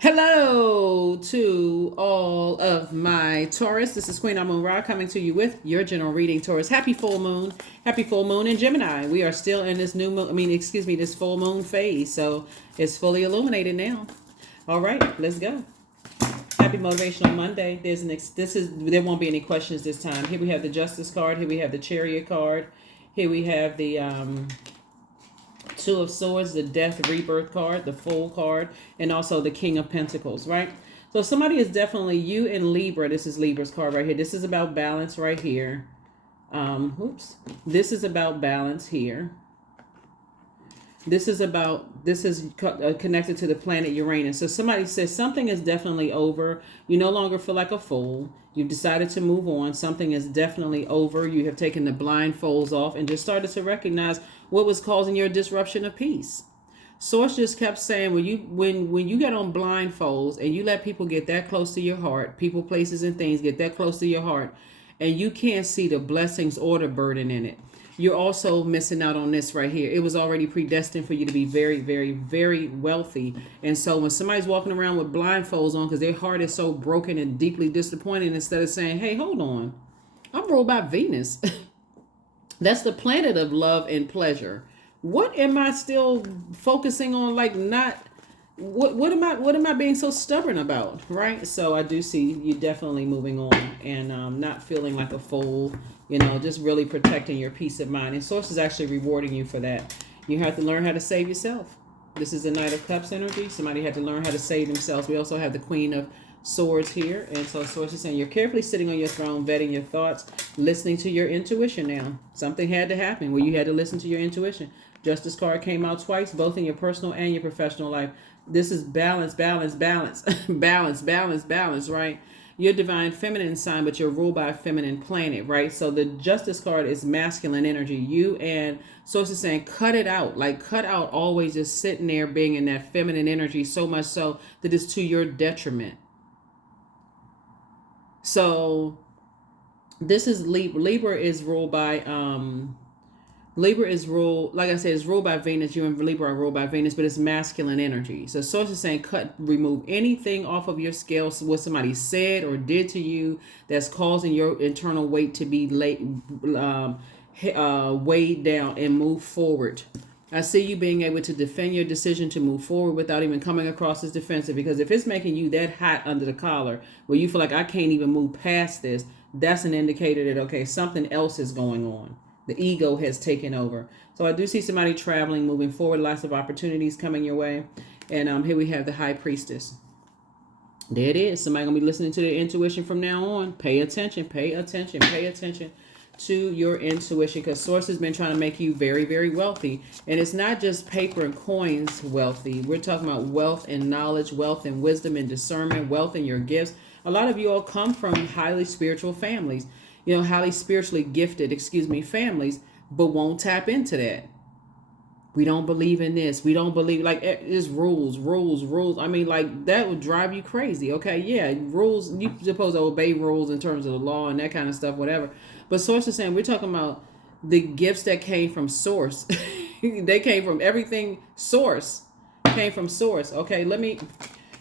Hello to all of my Taurus. This is Queen Amun Ra coming to you with your general reading, Taurus. Happy full moon. Happy full moon in Gemini. We are still in this new moon, this full moon phase. So it's fully illuminated now. All right, let's go. Happy Motivational Monday. There won't be any questions this time. Here we have the Justice card. Here we have the Chariot card. Here we have the Two of Swords, the Death Rebirth card, the Fool card, and also the King of Pentacles, right? So somebody is definitely you in Libra. This is Libra's card right here. This is about balance right here. This is about balance here. This is connected to the planet Uranus. So somebody says something is definitely over. You no longer feel like a fool. You've decided to move on. Something is definitely over. You have taken the blindfolds off and just started to recognize what was causing your disruption of peace. Source just kept saying when you get on blindfolds and you let people get that close to your heart, people, places, and things get that close to your heart, and you can't see the blessings or the burden in it, you're also missing out on this right here. It was already predestined for you to be very, very, very wealthy. And so when somebody's walking around with blindfolds on because their heart is so broken and deeply disappointed, instead of saying, hey, hold on, I'm ruled by Venus. That's the planet of love and pleasure. What am I still focusing on? What am I being so stubborn about? Right? So I do see you definitely moving on and not feeling like a fool, just really protecting your peace of mind. And Source is actually rewarding you for that. You have to learn how to save yourself. This is the Knight of Cups energy. Somebody had to learn how to save themselves. We also have the Queen of Swords here. And so Source is saying you're carefully sitting on your throne, vetting your thoughts, listening to your intuition now. Something had to happen where you had to listen to your intuition. Justice card came out twice, both in your personal and your professional life. This is balance, balance, balance, balance, balance, balance, right? You're divine feminine sign, but you're ruled by a feminine planet, right? So the Justice card is masculine energy. You and Source is saying, cut it out. Like, cut out always just sitting there being in that feminine energy so much so that it's to your detriment. So this is Libra. Libra is ruled, like I said, it's ruled by Venus. You and Libra are ruled by Venus, but it's masculine energy. So Source is saying remove anything off of your scale, what somebody said or did to you that's causing your internal weight to be weighed down, and move forward. I see you being able to defend your decision to move forward without even coming across as defensive, because if it's making you that hot under the collar where you feel like I can't even move past this, that's an indicator that, okay, something else is going on. The ego has taken over. So I do see somebody traveling, moving forward, lots of opportunities coming your way. And here we have the High Priestess. There it is. Somebody going to be listening to their intuition from now on. Pay attention, pay attention, pay attention to your intuition, because Source has been trying to make you very, very wealthy. And it's not just paper and coins wealthy. We're talking about wealth and knowledge, wealth and wisdom and discernment, wealth in your gifts. A lot of you all come from highly spiritual families. Highly spiritually gifted, families, but won't tap into that. We don't believe in this. We don't believe, like, it's rules. I mean, like, that would drive you crazy. Okay, yeah, rules. You're supposed to obey rules in terms of the law and that kind of stuff, whatever. But Source is saying we're talking about the gifts that came from Source. They came from everything. Source came from Source. Okay,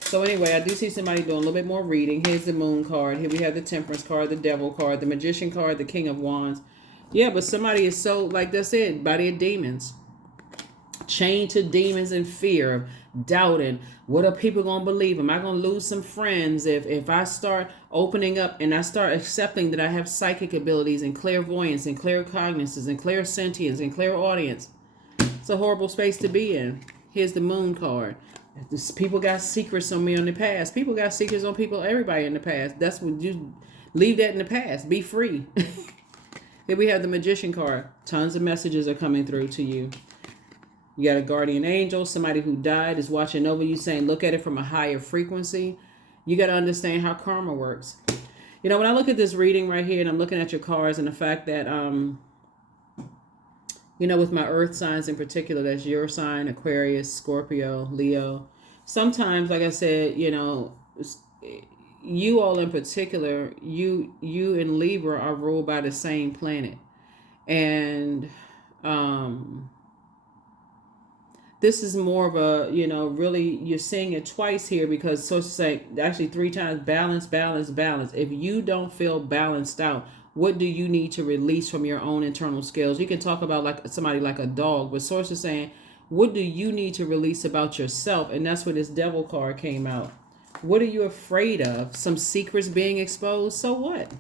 So anyway, I do see somebody doing a little bit more reading. Here's the Moon card. Here we have the Temperance card, the Devil card, the Magician card, the King of Wands. Yeah, but somebody is so, like that's it, body of demons. Chained to demons and fear, doubting. What are people going to believe? Am I going to lose some friends if I start opening up and I start accepting that I have psychic abilities and clairvoyance and claircognizance and clairsentience and clairaudience? It's a horrible space to be in. Here's the Moon card. People got secrets on me in the past. People got secrets on everybody in the past. That's when you leave that in the past. Be free. Here we have the Magician card. Tons of messages are coming through to you. You got a guardian angel. Somebody who died is watching over you, saying, look at it from a higher frequency. You got to understand how karma works. When I look at this reading right here and I'm looking at your cards and the fact that, with my earth signs in particular, that's your sign, Aquarius, Scorpio, Leo. Sometimes, like I said, you all in particular, you and Libra are ruled by the same planet. And this is more of a, really you're seeing it twice here, because sources say actually three times: balance, balance, balance. If you don't feel balanced out, what do you need to release from your own internal scales? You can talk about like somebody like a dog, but sources saying, what do you need to release about yourself? And that's where this devil card came out. What are you afraid of? Some secrets being exposed? So what?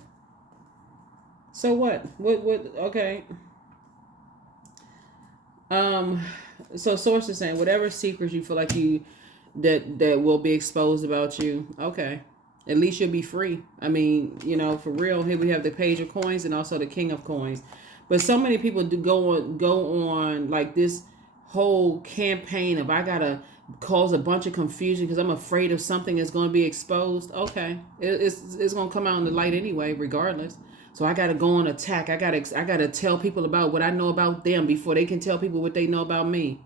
So what? What okay. So sources saying whatever secrets you feel like that will be exposed about you, okay. At least you'll be free. I mean, for real, here we have the Page of Coins and also the King of Coins. But so many people do go on like this whole campaign of, I gotta cause a bunch of confusion because I'm afraid of something is going to be exposed. Okay, it's going to come out in the light anyway, regardless. So I gotta go on attack. I gotta tell people about what I know about them before they can tell people what they know about me.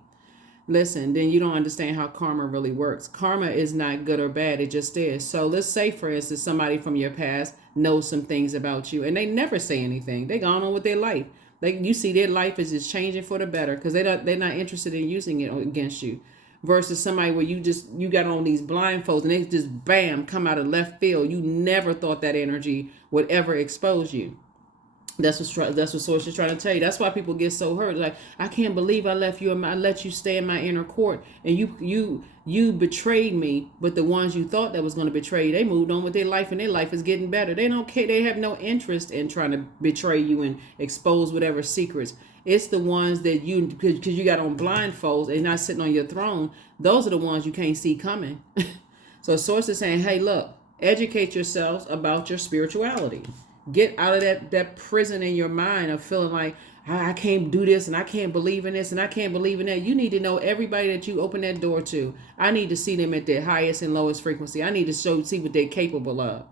Listen, then you don't understand how karma really works. Karma is not good or bad. It just is. So let's say, for instance, somebody from your past knows some things about you and they never say anything. They gone on with their life. You see their life is just changing for the better because they're not interested in using it against you. Versus somebody where you got on these blindfolds and they just bam come out of left field. You never thought that energy would ever expose you. That's what source is trying to tell you. That's why people get so hurt. Like, I can't believe I let you stay in my inner court, and you betrayed me. But the ones you thought that was going to betray you, they moved on with their life, and their life is getting better. They don't care. They have no interest in trying to betray you and expose whatever secrets. It's the ones that because you got on blindfolds and not sitting on your throne. Those are the ones you can't see coming. So source is saying, hey, look, educate yourselves about your spirituality. Get out of that prison in your mind of feeling like, I can't do this and I can't believe in this and I can't believe in that. You need to know everybody that you open that door to. I need to see them at their highest and lowest frequency. I need to see what they're capable of.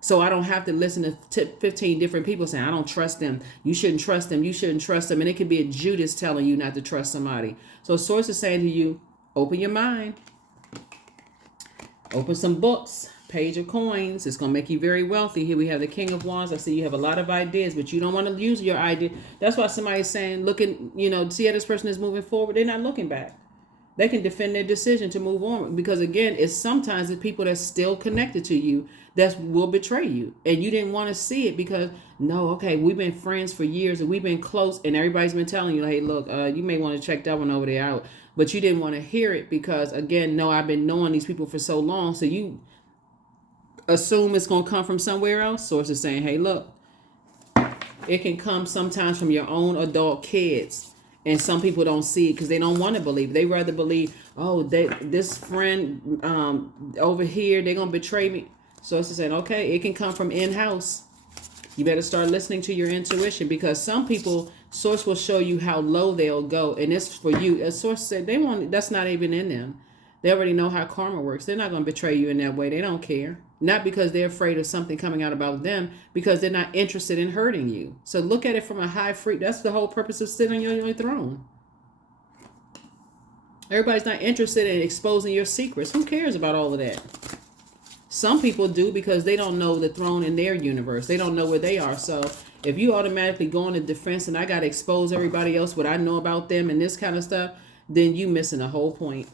So I don't have to listen to 15 different people saying, I don't trust them. You shouldn't trust them. You shouldn't trust them. And it could be a Judas telling you not to trust somebody. So source is saying to you, open your mind. Open some books. Page of Coins. It's going to make you very wealthy. Here we have the King of Wands. I see you have a lot of ideas, but you don't want to use your idea. That's why somebody's saying, looking, see how this person is moving forward. They're not looking back. They can defend their decision to move on. Because again, it's sometimes the people that's still connected to you that will betray you. And you didn't want to see it because, no, okay, we've been friends for years and we've been close and everybody's been telling you, hey, look, you may want to check that one over there out. But you didn't want to hear it because, again, no, I've been knowing these people for so long. So you assume it's going to come from somewhere else. Sources saying, hey, look, it can come sometimes from your own adult kids. And some people don't see it because they don't want to believe. They rather believe, oh, this friend over here, they're going to betray me. Sources saying, okay, it can come from in-house. You better start listening to your intuition because some people, source will show you how low they'll go. And it's for you. As source said, that's not even in them. They already know how karma works. They're not going to betray you in that way. They don't care. Not because they're afraid of something coming out about them, because they're not interested in hurting you. So look at it from a high frequency. That's the whole purpose of sitting on your throne. Everybody's not interested in exposing your secrets. Who cares about all of that? Some people do because they don't know the throne in their universe. They don't know where they are. So if you automatically go into defense and I got to expose everybody else what I know about them and this kind of stuff, then you missing the whole point.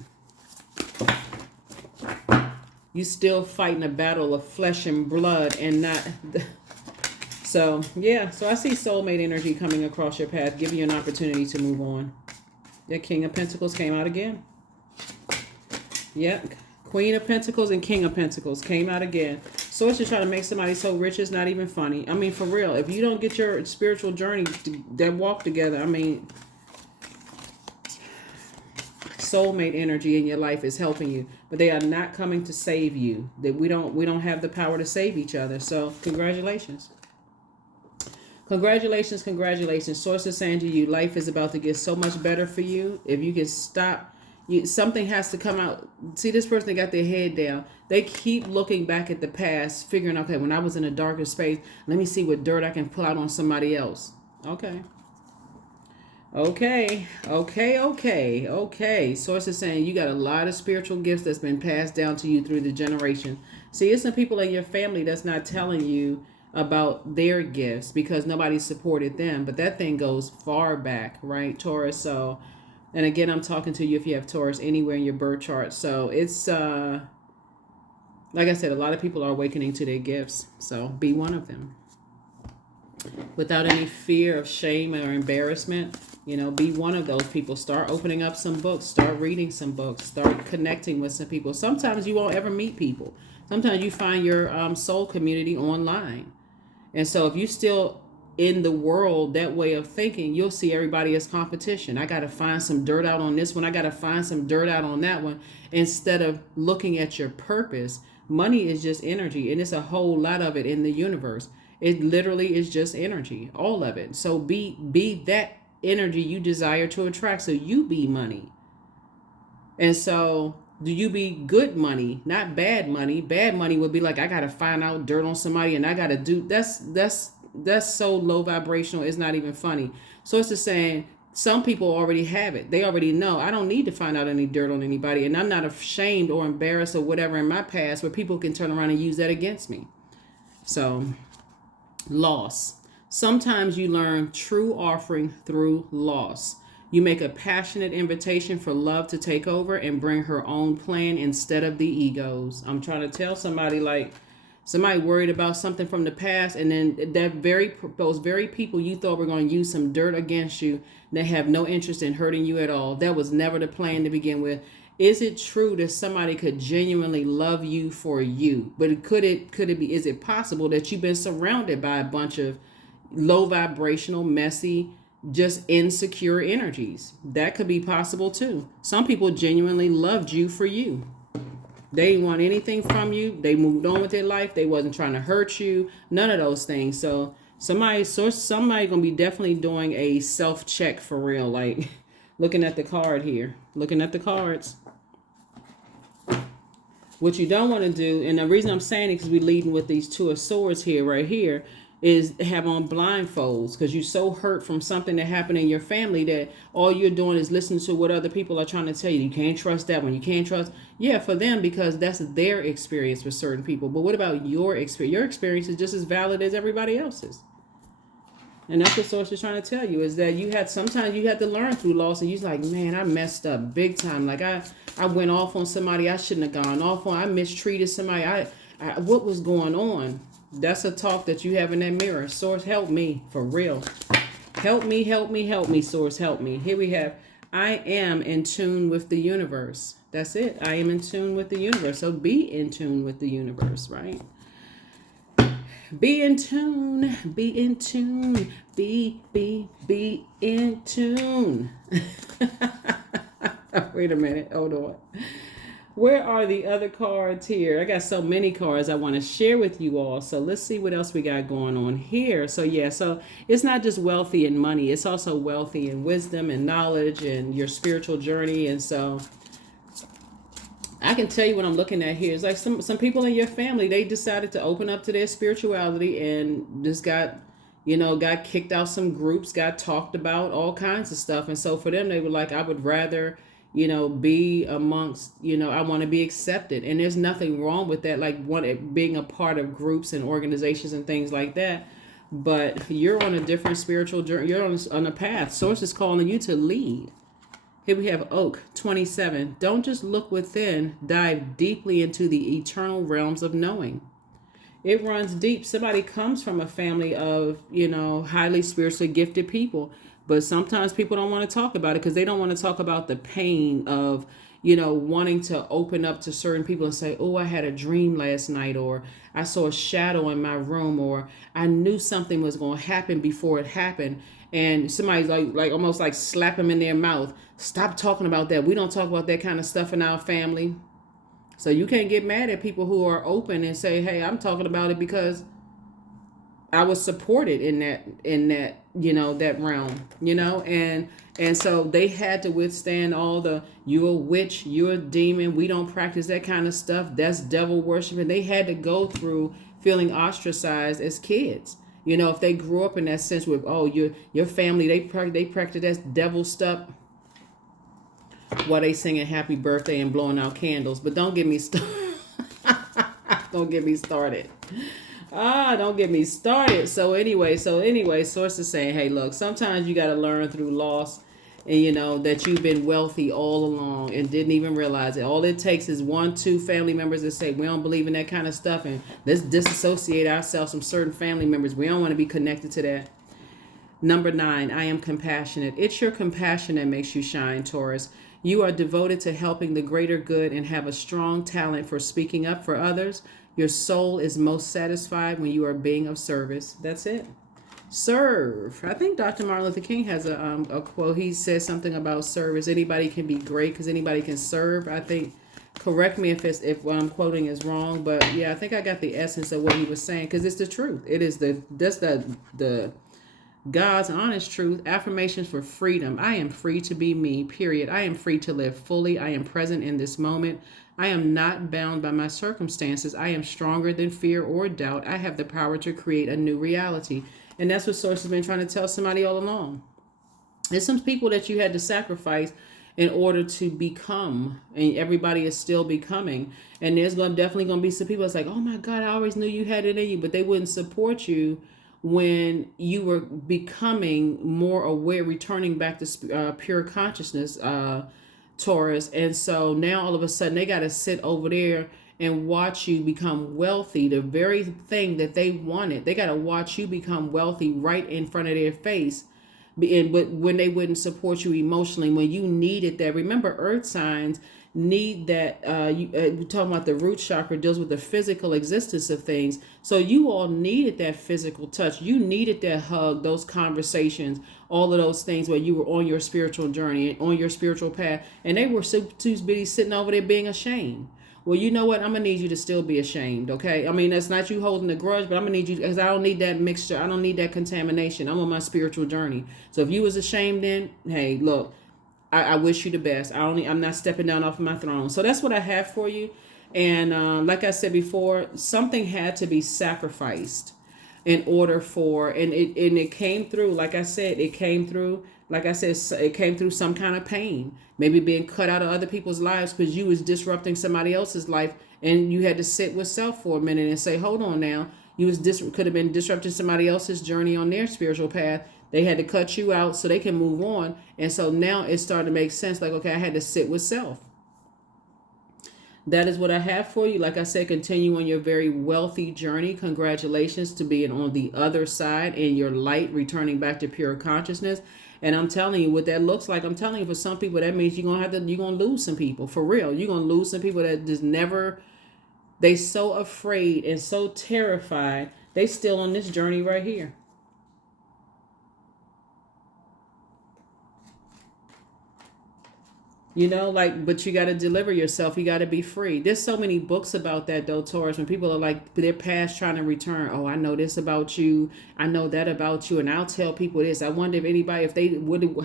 You still fighting a battle of flesh and blood and not. So, yeah. So I see soulmate energy coming across your path, giving you an opportunity to move on. The King of Pentacles came out again. Yep. Queen of Pentacles and King of Pentacles came out again. So it's just trying to make somebody so rich it's not even funny. I mean, for real. If you don't get your spiritual journey, that walk together, I mean, soulmate energy in your life is helping you, but they are not coming to save you. That we don't have the power to save each other. So congratulations. Congratulations. Source is saying to you, life is about to get so much better for you. If you can stop, something has to come out. See, this person got their head down. They keep looking back at the past, figuring, okay, when I was in a darker space, let me see what dirt I can pull out on somebody else. Okay. Source is saying you got a lot of spiritual gifts that's been passed down to you through the generation. See, it's some people in your family that's not telling you about their gifts because nobody supported them. But that thing goes far back, right, Taurus? So And again, I'm talking to you if you have Taurus anywhere in your birth chart. So it's, like I said, a lot of people are awakening to their gifts. So be one of them. Without any fear of shame or embarrassment, be one of those people. Start opening up some books. Start reading some books. Start connecting with some people. Sometimes you won't ever meet people. Sometimes you find your soul community online. And so if you still in the world, that way of thinking, you'll see everybody as competition. I got to find some dirt out on this one. I got to find some dirt out on that one. Instead of looking at your purpose, money is just energy. And it's a whole lot of it in the universe. It literally is just energy, all of it. So be that energy you desire to attract. So you be money. And so do you be good money, not bad money? Bad money would be like, I got to find out dirt on somebody and I got to do that's so low vibrational. It's not even funny. So it's just saying some people already have it. They already know. I don't need to find out any dirt on anybody. And I'm not ashamed or embarrassed or whatever in my past where people can turn around and use that against me. So loss. Sometimes you learn true offering through loss. You make a passionate invitation for love to take over and bring her own plan instead of the egos. I'm trying to tell somebody, like, somebody worried about something from the past, and then those very people you thought were going to use some dirt against you, they have no interest in hurting you at all. That was never the plan to begin with. Is it true that somebody could genuinely love you for you? But could it be, is it possible that you've been surrounded by a bunch of low vibrational, messy, just insecure energies? That could be possible too. Some people genuinely loved you for you. They didn't want anything from you. They moved on with their life. They wasn't trying to hurt you. None of those things. So somebody gonna be definitely doing a self-check for real. Like looking at the card here. Looking at the cards. What you don't want to do, and the reason I'm saying it because we're leading with these Two of Swords here, right here, is have on blindfolds because you're so hurt from something that happened in your family that all you're doing is listening to what other people are trying to tell you. You can't trust that one. You can't trust. Yeah, for them, because that's their experience with certain people. But what about your experience? Your experience is just as valid as everybody else's. And that's what Source is trying to tell you, is that sometimes you had to learn through loss, and you're like, man, I messed up big time. Like I went off on somebody I shouldn't have gone off on. I mistreated somebody. What was going on? That's a talk that you have in that mirror. Source, help me, for real. Help me, help me, help me, Source, help me. Here we have, I am in tune with the universe. That's it. I am in tune with the universe. So be in tune with the universe, right? Be in tune, be in tune, be in tune. Wait a minute, hold on. Where are the other cards here? I got so many cards I want to share with you all. So let's see what else we got going on here. So yeah, so it's not just wealthy in money. It's also wealthy in wisdom and knowledge and your spiritual journey. And so I can tell you what I'm looking at here is like some people in your family, they decided to open up to their spirituality and just got kicked out some groups, got talked about, all kinds of stuff. And so for them, they were like, I would rather, be amongst, I want to be accepted. And there's nothing wrong with that, like being a part of groups and organizations and things like that. But you're on a different spiritual journey. You're on a path. Source is calling you to lead. Here we have Oak 27. Don't just look within, dive deeply into the eternal realms of knowing. It runs deep. Somebody comes from a family of, highly spiritually gifted people, but sometimes people don't want to talk about it because they don't want to talk about the pain of, wanting to open up to certain people and say, oh, I had a dream last night, or I saw a shadow in my room, or I knew something was going to happen before it happened. And somebody's like almost like slap them in their mouth. Stop talking about that. We don't talk about that kind of stuff in our family. So you can't get mad at people who are open and say, hey, I'm talking about it because I was supported in that that realm, and so they had to withstand all the, you're a witch, you're a demon, we don't practice that kind of stuff, that's devil worship. And they had to go through feeling ostracized as kids. If they grew up in that sense with, oh, your family, they practice that devil stuff while they singing happy birthday and blowing out candles. But don't get me started. Don't get me started. Don't get me started. So anyway, Source is saying, hey, look, sometimes you got to learn through loss. and you know that you've been wealthy all along and didn't even realize it. All it takes is 1-2 family members that say we don't believe in that kind of stuff, and let's disassociate ourselves from certain family members. We don't want to be connected to that. Number 9, I am compassionate. It's your compassion that makes you shine, Taurus. You are devoted to helping the greater good and have a strong talent for speaking up for others. Your soul is most satisfied when you are being of service. That's it. Serve. I think Dr. Martin Luther King has a quote. He says something about service. Anybody can be great because anybody can serve. I think. Correct me if what I'm quoting is wrong, but yeah, I think I got the essence of what he was saying because it's the truth. It is the God's honest truth. Affirmations for freedom. I am free to be me, period. I am free to live fully. I am present in this moment. I am not bound by my circumstances. I am stronger than fear or doubt. I have the power to create a new reality. And that's what Source has been trying to tell somebody all along. There's some people that you had to sacrifice in order to become, and everybody is still becoming. And there's definitely going to be some people that's like, oh my God, I always knew you had it in you, but they wouldn't support you when you were becoming more aware, returning back to pure consciousness, Taurus. And so now all of a sudden they got to sit over there and watch you become wealthy, the very thing that they wanted. They got to watch you become wealthy right in front of their face. And when they wouldn't support you emotionally, when you needed that. Remember, earth signs need that. We're talking about the root chakra deals with the physical existence of things. So you all needed that physical touch. You needed that hug, those conversations, all of those things where you were on your spiritual journey, on your spiritual path. And they were so too busy sitting over there being ashamed. Well, you know what? I'm going to need you to still be ashamed, okay? I mean, that's not you holding a grudge, but I'm going to need you, because I don't need that mixture. I don't need that contamination. I'm on my spiritual journey. So if you was ashamed then, hey, look, I wish you the best. I'm not stepping down off of my throne. So that's what I have for you. And like I said before, something had to be sacrificed in order for, and it came through, like I said, it came through some kind of pain, maybe being cut out of other people's lives because you was disrupting somebody else's life, and you had to sit with self for a minute and say, hold on now, could have been disrupting somebody else's journey on their spiritual path. They had to cut you out so they can move on. And so now it started to make sense, like, okay, I had to sit with self. That is what I have for you. Like I said, continue on your very wealthy journey. Congratulations to being on the other side and your light returning back to pure consciousness. And I'm telling you what that looks like. I'm telling you, for some people, that means you're going to lose some people. For real. You're going to lose some people that just never, they so afraid and so terrified. They still on this journey right here. You know, like, but you got to deliver yourself. You got to be free. There's so many books about that, though, Taurus, when people are like, their past trying to return. Oh, I know this about you. I know that about you. And I'll tell people this. I wonder if anybody,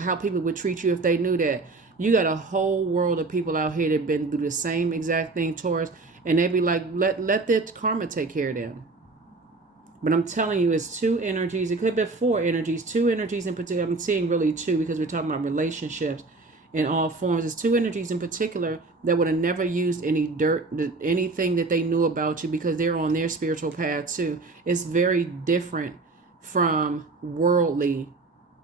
how people would treat you if they knew that. You got a whole world of people out here that have been through the same exact thing, Taurus. And they be like, let their karma take care of them. But I'm telling you, it's two energies. It could be 4 energies, 2 energies in particular. I'm seeing really 2 because we're talking about relationships in all forms. It's 2 energies in particular that would have never used anything that they knew about you because they're on their spiritual path too. It's very different from worldly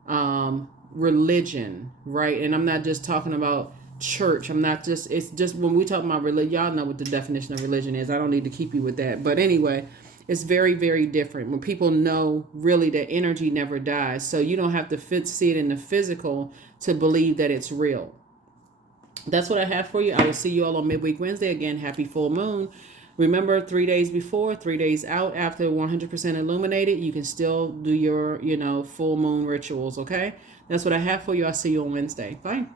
religion, right? And I'm not just talking about church. It's just when we talk about religion, y'all know what the definition of religion is. I don't need to keep you with that. But anyway, it's very, very different when people know really that energy never dies. So you don't have to see it in the physical to believe that it's real. That's what I have for you. I will see you all on Midweek Wednesday. Again, happy full moon. Remember, 3 days before, 3 days out after 100% illuminated, you can still do your, full moon rituals, okay? That's what I have for you. I'll see you on Wednesday. Bye.